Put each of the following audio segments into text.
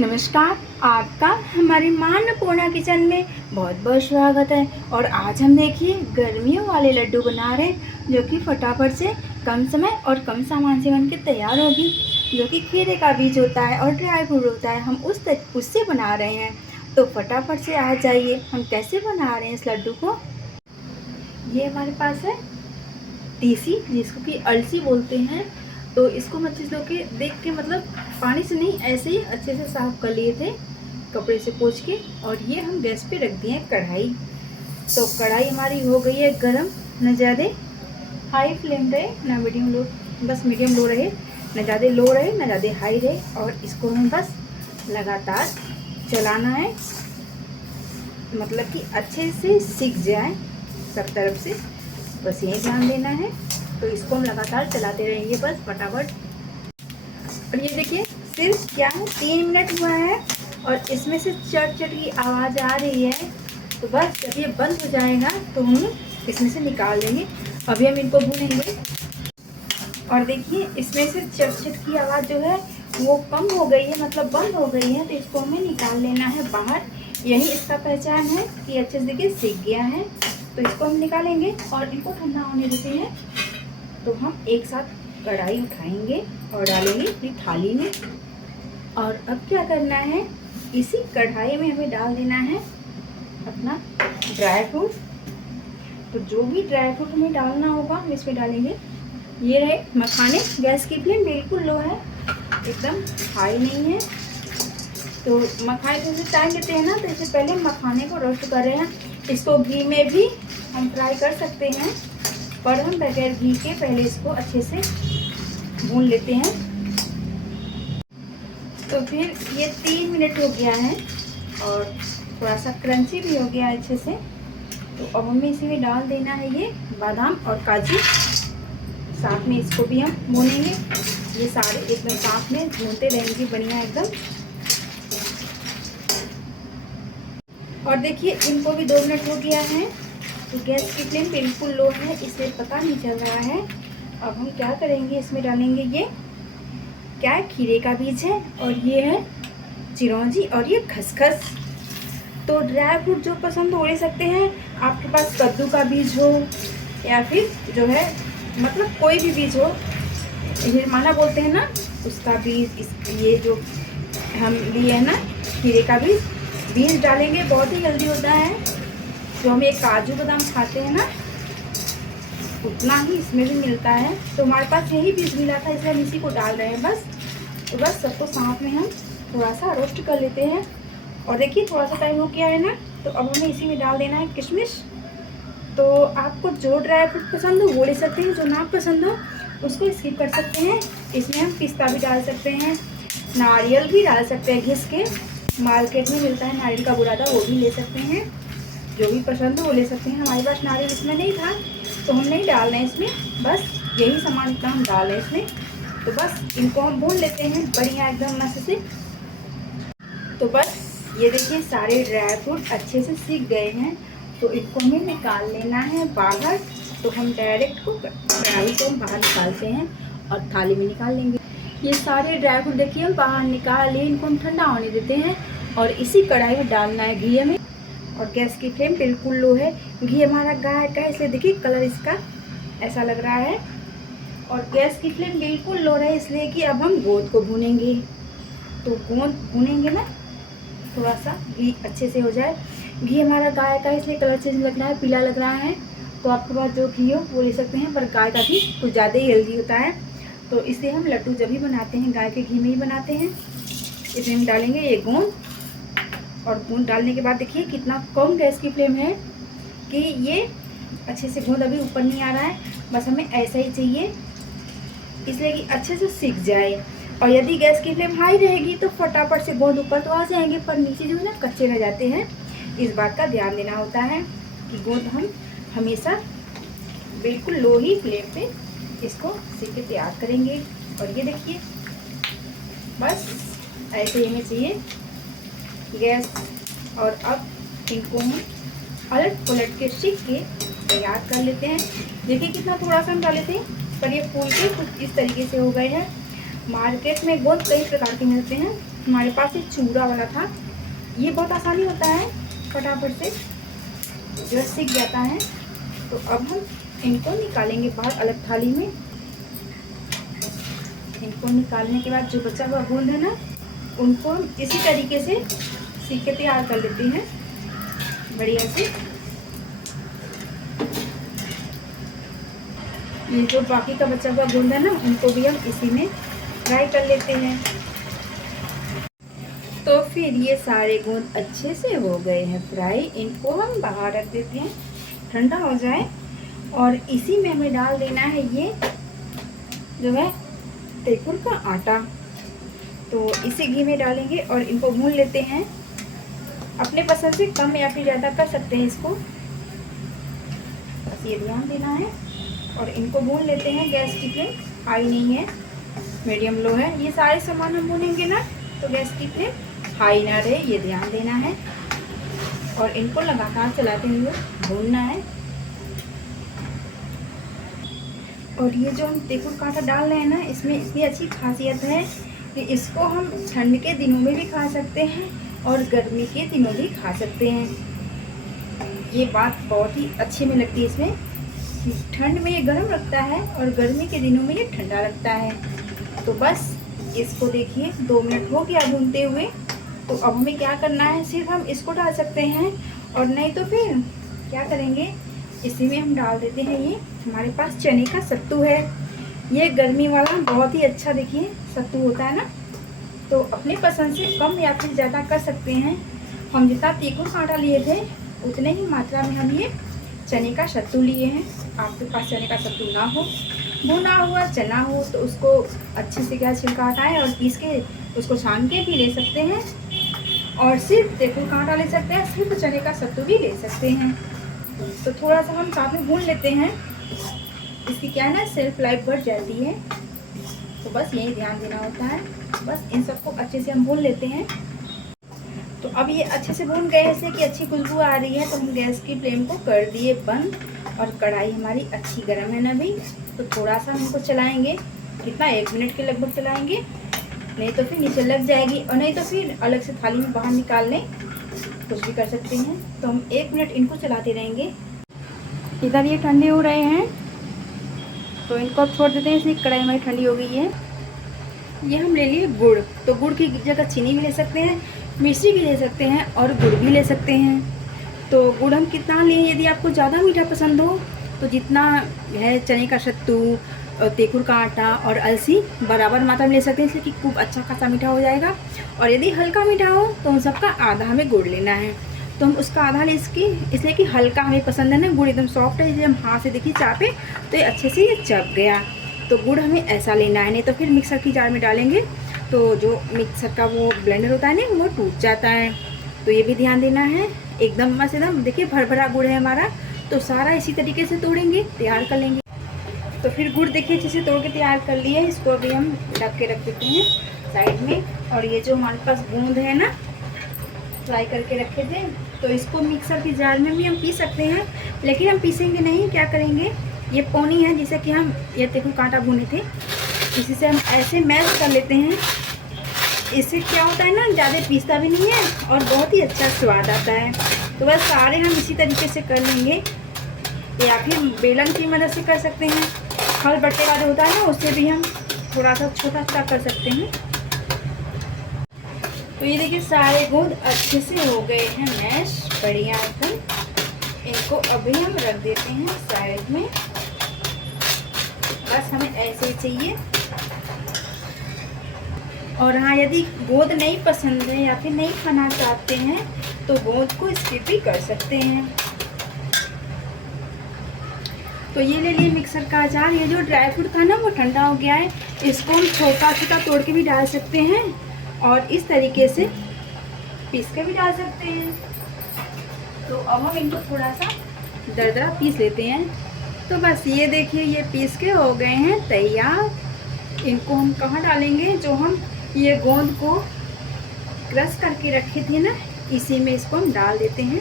नमस्कार। आपका हमारी माँ अन्नपूर्णा किचन में बहुत बहुत स्वागत है। और आज हम देखिए गर्मियों वाले लड्डू बना रहे हैं, जो कि फटाफट से कम समय और कम सामान से बनके तैयार होगी। जो कि खीरे का बीज होता है और ड्राई फ्रूट होता है, हम उससे बना रहे हैं। तो फटाफट से आ जाइए, हम कैसे बना रहे हैं इस लड्डू को। ये हमारे पास है तीसी, जिसको कि अलसी बोलते हैं। तो इसको मैं अच्छे से देख के मतलब पानी से नहीं, ऐसे ही अच्छे से साफ कर लिए थे कपड़े से पोंछ के। और ये हम गैस पे रख दिए कढ़ाई। तो कढ़ाई हमारी हो गई है गरम। न ज़्यादा हाई फ्लेम रहे ना मीडियम लो, बस मीडियम लो रहे, न ज़्यादा लो रहे ना ज़्यादा हाई रहे। और इसको हम बस लगातार चलाना है, मतलब कि अच्छे से सीख जाए सब तरफ से, बस यही ध्यान देना है। तो इसको हम लगातार चलाते रहेंगे बस फटाफट। और ये देखिए सिर्फ क्या है 3 मिनट हुआ है और इसमें से चट चट की आवाज़ आ रही है। तो बस जब ये बंद हो जाएगा तो हम इसमें से निकाल लेंगे। अभी हम इनको भूनेंगे। और देखिए इसमें से चट चट की आवाज़ जो है वो कम हो गई है, मतलब बंद हो गई है। तो इसको हमें निकाल लेना है बाहर। यही इसका पहचान है कि अच्छे से देखिए सीख गया है। तो इसको हम निकालेंगे और इनको ठंडा होने देते हैं। तो हम एक साथ कढ़ाई उठाएंगे और डालेंगे अपनी थाली में। और अब क्या करना है, इसी कढ़ाई में हमें डाल देना है अपना ड्राई फ्रूट। तो जो भी ड्राई फ्रूट हमें डालना होगा हम इसमें डालेंगे। ये रहे मखाने। गैस की फ्लेम बिल्कुल लो है, एकदम हाई नहीं है। तो मखाने को जैसे टाइम देते हैं ना, तो इससे पहले मखाने को रोस्ट कर रहे हैं। इसको घी में भी हम फ्राई कर सकते हैं, पर हम बगैर घी के पहले इसको अच्छे से भून लेते हैं। तो फिर ये 3 मिनट हो गया है और थोड़ा सा क्रंची भी हो गया है अच्छे से। तो अब हमें इसी में डाल देना है ये बादाम और काजू। साथ में इसको भी हम भूनेंगे। ये सारे एकदम साथ में भूनते रहेंगे बढ़िया एकदम। और देखिए इनको भी 2 मिनट हो गया है। तो गैस की फ्लेम बिल्कुल लो है, इसलिए पता नहीं चल रहा है। अब हम क्या करेंगे, इसमें डालेंगे ये क्या है, खीरे का बीज है, और ये है चिरौंजी, और ये खसखस। तो ड्राई फ्रूट जो पसंद हो ले सकते हैं। आपके पास कद्दू का बीज हो या फिर जो है मतलब कोई भी बीज हो, हिरमाना बोलते हैं ना, उसका बीज, ये जो हम लिए है ना खीरे का बीज डालेंगे। बहुत ही जल्दी होता है। जो हम ये काजू बादाम खाते हैं ना, उतना ही इसमें भी मिलता है। तो हमारे पास यही बीज मिला था, इसलिए हम इसी को डाल रहे हैं बस। तो बस सबको साथ में हम थोड़ा सा रोस्ट कर लेते हैं। और देखिए थोड़ा सा टाइम हो गया है ना, तो अब हमें इसी में डाल देना है किशमिश। तो आपको जो ड्राई फ्रूट पसंद हो वो ले सकते हैं, जो ना पसंद हो उसको स्किप कर सकते हैं। इसमें हम पिस्ता भी डाल सकते हैं, नारियल भी डाल सकते हैं घिस के। मार्केट में मिलता है नारियल का बुरादा, वो भी ले सकते हैं। जो भी पसंद हो वो ले सकते हैं। हमारे पास नारियल इसमें नहीं था तो हम नहीं डाल रहे हैं इसमें, बस यही सामान इतना हम डाल रहे हैं इसमें। तो बस इनको हम भून लेते हैं बढ़िया एकदम मस्त से। तो बस ये देखिए सारे ड्राई फ्रूट अच्छे से सीख गए हैं। तो इनको हमें निकाल लेना है बाहर। तो हम डायरेक्ट को कढ़ाई से हम बाहर निकालते हैं और थाली में निकाल लेंगे। ये सारे ड्राई फ्रूट देखिए हम बाहर निकाल लिए, इनको हम ठंडा होने देते हैं। और इसी कढ़ाई में डालना है घी हमें। और गैस की फ्लेम बिल्कुल लो है। घी हमारा गाय का है, इसलिए देखिए कलर इसका ऐसा लग रहा है। और गैस की फ्लेम बिल्कुल लो है, इसलिए कि अब हम गोंद को भूनेंगे। तो गोंद भूनेंगे ना, थोड़ा सा घी अच्छे से हो जाए। घी हमारा गाय का है, इसलिए कलर चेंज लग रहा है, पीला लग रहा है। तो आपके पास जो घी हो वो ले सकते हैं, पर गाय का घी कुछ ज़्यादा ही हेल्दी होता है। तो इसलिए हम लड्डू जब भी बनाते हैं गाय के घी में ही बनाते हैं। इसमें हम डालेंगे ये गोंद। और गोंद डालने के बाद देखिए कितना कम गैस की फ्लेम है कि ये अच्छे से गोंद अभी ऊपर नहीं आ रहा है, बस हमें ऐसा ही चाहिए, इसलिए कि अच्छे से सीख जाए। और यदि गैस की फ्लेम हाई रहेगी तो फटाफट से गोंद ऊपर तो आ जाएंगे, पर नीचे जो है ना कच्चे रह जाते हैं। इस बात का ध्यान देना होता है कि गोंद हम हमेशा बिल्कुल लो ही फ्लेम पे इसको सीख के तैयार करेंगे। और ये देखिए बस ऐसे ही हमें चाहिए गैस। और अब इनको हम अलट पलट के सीख के तैयार कर लेते हैं। देखिए कितना थोड़ा सा हम डाले थे, पर ये फूल के कुछ इस तरीके से हो गए हैं। मार्केट में गोंद कई प्रकार के मिलते हैं, हमारे पास एक चूड़ा वाला था, ये बहुत आसानी होता है, फटाफट से जो है सीख जाता है। तो अब हम इनको निकालेंगे बाहर अलग थाली में। इनको निकालने के बाद जो बचा हुआ बूंद है ना, उनको हम इसी तरीके से सीख के तैयार कर लेते हैं बढ़िया से। ये जो बाकी का बचा हुआ बूंद है ना, उनको भी हम इसी में फ्राई कर लेते हैं। तो फिर ये सारे गोंद अच्छे से हो गए हैं फ्राई। इनको हम बाहर रख देते हैं ठंडा हो जाए, और इसी में हमें डाल देना है ये जो है तेकुर का आटा। तो इसे घी में डालेंगे और इनको भून लेते हैं। अपने पसंद से कम या फिर ज़्यादा कर सकते हैं इसको, बस ये ध्यान देना है। और इनको भून लेते हैं। गैस की फ्लेम हाई नहीं है, मीडियम लो है। ये सारे सामान हम भूनेंगे ना, तो गैस की फ्लेम हाई ना रहे, ये ध्यान देना है। और इनको लगातार चलाते हुए भूनना है। और ये जो हम तेकुर का आटा डाल रहे हैं ना, इसमें इतनी अच्छी खासियत है कि इसको हम ठंड के दिनों में भी खा सकते हैं और गर्मी के दिनों भी खा सकते हैं। ये बात बहुत ही अच्छी में लगती है इसमें, ठंड में ये गर्म रखता है और गर्मी के दिनों में ये ठंडा रखता है। तो बस इसको देखिए 2 मिनट हो गया भूनते हुए। तो अब हमें क्या करना है, सिर्फ हम इसको डाल सकते हैं, और नहीं तो फिर क्या करेंगे, इसी में हम डाल देते हैं ये हमारे पास चने का सत्तू है। ये गर्मी वाला बहुत ही अच्छा देखिए सत्तू होता है ना। तो अपने पसंद से कम या फिर ज़्यादा कर सकते हैं। हम जितना तेकुर का आटा लिए थे उतने ही मात्रा में हम ये चने का सत्तू लिए हैं। आपके पास चने का सत्तू ना हो, भुना हुआ चना हो, तो उसको अच्छे से क्या छिलका हटाएं और पीस के उसको छान के भी ले सकते हैं। और सिर्फ तेकुर का आटा ले सकते हैं, सिर्फ चने का सत्तू भी ले सकते हैं। तो थोड़ा सा हम साथ में भून लेते हैं, इसकी क्या है ना सेल्फ लाइफ बढ़ जाती है। तो बस यही ध्यान देना होता है। बस इन सबको अच्छे से हम भून लेते हैं। तो अब ये अच्छे से भून गए ऐसे कि अच्छी खुशबू आ रही है, तो हम गैस की फ्लेम को कर दिए बंद। और कढ़ाई हमारी अच्छी गर्म है ना भी, तो थोड़ा सा हम इनको चलाएंगे। कितना 1 मिनट के लगभग चलाएंगे, नहीं तो फिर नीचे लग जाएगी, और नहीं तो फिर अलग से थाली में बाहर निकाल लें, कुछ भी कर सकते हैं। तो हम 1 मिनट इनको चलाते रहेंगे। इधर ये ठंडे हो रहे हैं, तो इनको अब छोड़ देते हैं। इसलिए कढ़ाई हमारी ठंडी हो गई है। ये हम ले लिए गुड़, तो गुड़ की जगह चीनी भी ले सकते हैं, मिश्री भी ले सकते हैं और गुड़ भी ले सकते हैं। तो गुड़ हम कितना लें, यदि आपको ज़्यादा मीठा पसंद हो तो जितना है चने का सत्तू, तेकुर का आटा और अलसी बराबर मात्रा में ले सकते हैं, इसलिए कि खूब अच्छा खासा मीठा हो जाएगा। और यदि हल्का मीठा हो तो उन सबका आधा हमें गुड़ लेना है। तो हम उसका आधा ले इसलिए कि हल्का हमें पसंद है ना, गुड़ एकदम सॉफ्ट है, इसलिए हम हाथ से देखिए चापे तो ये अच्छे से ये चप गया। तो गुड़ हमें ऐसा लेना है, नहीं तो फिर मिक्सर की जार में डालेंगे तो जो मिक्सर का वो ब्लेंडर होता है ना, वो टूट जाता है। तो ये भी ध्यान देना है। एकदम बस एकदम देखिए भरभरा गुड़ है हमारा, तो सारा इसी तरीके से तोड़ेंगे, तैयार कर लेंगे। तो फिर गुड़ देखिए अच्छे से तोड़ के तैयार कर लिए। इसको अभी हम ढक के रख देते हैं साइड में। और ये जो हमारे पास बूंद है ना, फ्राई करके रखे थे, तो इसको मिक्सर की जार में भी हम पीस सकते हैं, लेकिन हम पीसेंगे नहीं। क्या करेंगे, ये पौनी है जिसे कि हम ये तेकुर का आटा भुने थे, इसी से हम ऐसे मैश कर लेते हैं। इससे क्या होता है ना, ज़्यादा पीसता भी नहीं है और बहुत ही अच्छा स्वाद आता है। तो बस सारे हम इसी तरीके से कर लेंगे, या फिर बेलन की मदद से कर सकते हैं। हल बट्टे का जो होता है ना, उससे भी हम थोड़ा सा छोटा छोटा कर सकते हैं। तो ये देखिए सारे गोंद अच्छे से हो गए हैं मैश, बढ़िया एकदम। इनको अभी हम रख देते हैं साइड में। बस हमें ऐसे ही चाहिए। और हाँ, यदि गोंद नहीं पसंद है या फिर नहीं खाना चाहते हैं तो गोंद को स्किप भी कर सकते हैं। तो ये ले लिए मिक्सर का अचार। ये जो ड्राई फ्रूट था ना, वो ठंडा हो गया है। इसको हम छोटा छोटा तोड़ के भी डाल सकते हैं और इस तरीके से पीस के भी डाल सकते हैं। तो अब हम इनको थोड़ा सा दरदरा पीस लेते हैं। तो बस ये देखिए ये पीस के हो गए हैं तैयार। इनको हम कहाँ डालेंगे, जो हम ये गोंद को क्रश करके रखे थे ना, इसी में इसको हम डाल देते हैं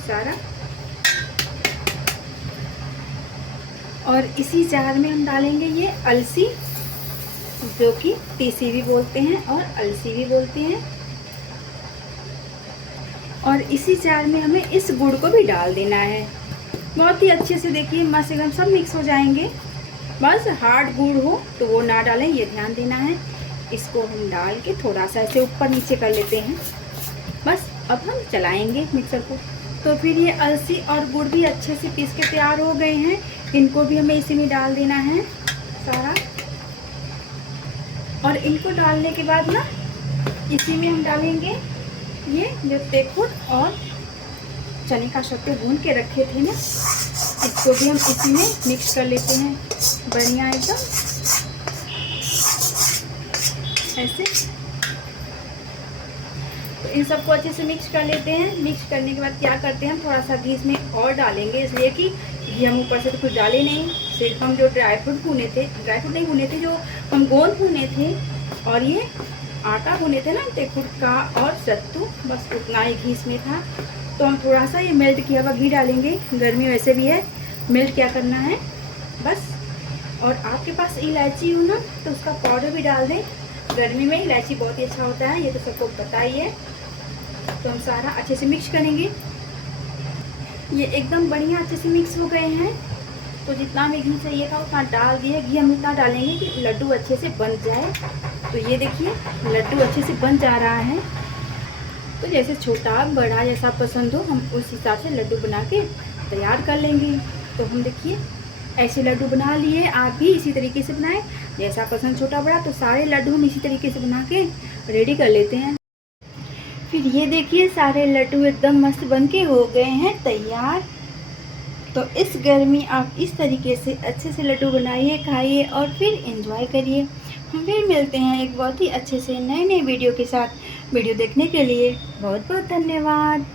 सारा। और इसी जार में हम डालेंगे ये अलसी जो कि तीसी भी बोलते हैं और अलसी भी बोलते हैं। और इसी जार में हमें इस गुड़ को भी डाल देना है। बहुत ही अच्छे से देखिए मस्त एकदम सब मिक्स हो जाएंगे। बस हार्ड गुड़ हो तो वो ना डालें, ये ध्यान देना है। इसको हम डाल के थोड़ा सा ऐसे ऊपर नीचे कर लेते हैं। बस अब हम चलाएंगे मिक्सर को। तो फिर ये अलसी और गुड़ भी अच्छे से पीस के तैयार हो गए हैं। इनको भी हमें इसी में डाल देना है सारा। और इनको डालने के बाद ना इसी में हम डालेंगे ये जो तेखुर और चने का सत्तू भून के रखे थे ना, इसको भी हम इसी में मिक्स कर लेते हैं बढ़िया एकदम ऐसे। तो इन सबको अच्छे से मिक्स कर लेते हैं। मिक्स करने के बाद क्या करते हैं, हम थोड़ा सा घी इसमें और डालेंगे, इसलिए कि घी हम ऊपर से तो कुछ डाले नहीं, सिर्फ हम जो ड्राई फ्रूट भुने थे, ड्राई फ्रूट नहीं भुने थे, जो हम गोंद भुने थे और ये आटा भुने थे ना तेखुर का और सत्तू, बस उतना ही घी इसमें था। तो हम थोड़ा सा ये मेल्ट किया हुआ घी डालेंगे। गर्मी वैसे भी है, मेल्ट क्या करना है बस। और आपके पास इलायची हो ना तो उसका पाउडर भी डाल दें। गर्मी में इलायची बहुत ही अच्छा होता है, ये तो सबको पता ही है। तो हम सारा अच्छे से मिक्स करेंगे। ये एकदम बढ़िया अच्छे से मिक्स हो गए हैं। तो जितना भी घी चाहिए था उतना डाल दिए। घी हम इतना डालेंगे कि लड्डू अच्छे से बन जाए। तो ये देखिए लड्डू अच्छे से बन जा रहा है। तो जैसे छोटा बड़ा जैसा पसंद हो हम उस हिसाब से लड्डू बना के तैयार कर लेंगे। तो हम देखिए ऐसे लड्डू बना लिए, आप भी इसी तरीके से बनाएं, जैसा पसंद छोटा बड़ा। तो सारे लड्डू हम इसी तरीके से बना के रेडी कर लेते हैं। फिर ये देखिए सारे लड्डू एकदम मस्त बन के हो गए हैं तैयार। तो इस गर्मी आप इस तरीके से अच्छे से लड्डू बनाइए, खाइए और फिर एंजॉय करिए। हम फिर मिलते हैं एक बहुत ही अच्छे से नए नए वीडियो के साथ। वीडियो देखने के लिए बहुत बहुत धन्यवाद।